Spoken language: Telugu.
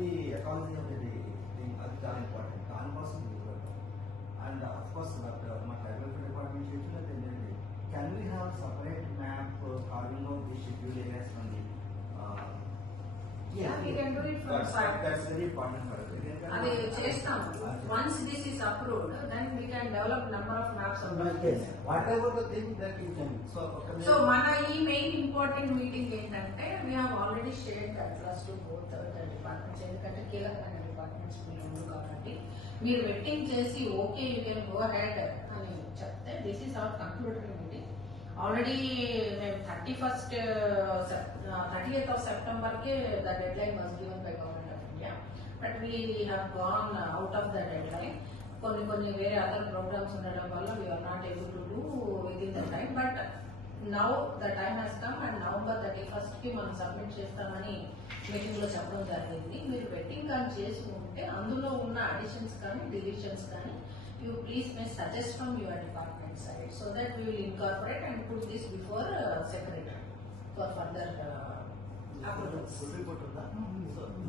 the ecology of the thing, అది చాలా ఇంపార్టెంట్. దానికోసం అండ్ అఫ్ కోర్స్ మా ట్రైబల్ డిపార్ట్మెంట్ చేస్తున్నది ఏంటంటే can we have separate map carving out the scheduled areas from the Yeah, we can do it from side. That's very important for us. అది చేస్తాం. Once this is approved, then we can develop number of maps of Yes. Whatever the thing that you can. So మన ఈ మెయిన్ ఇంపార్టెంట్ మీటింగ్ ఏంటంటే we have already shared the address to both the departments. ఎందుకంటే కీలకమైన డిపార్ట్మెంట్స్ మీరు ఉంది కాబట్టి మీరు వెట్టింగ్ చేసి okay you can go ahead అని చెప్తే this is our conclusory meeting. Already మేము 30th of September కే the deadline was given by government of India, but we have gone out of the deadline. కొన్ని వేరే అదర్ ప్రోగ్రామ్స్ ఉండడం వల్ల we are not able to do with in the time. But now the time has come and November 31st కి మనం సబ్మిట్ చేస్తామని మీటింగ్ లో చెప్పడం జరిగింది. మీరు వెట్టింగ్ కానీ చేసి ఉంటే అందులో ఉన్న అడిషన్స్ కానీ డిలీషన్స్ కానీ you please may suggest from your department side so that we will incorporate and put this before secretary for further approvals.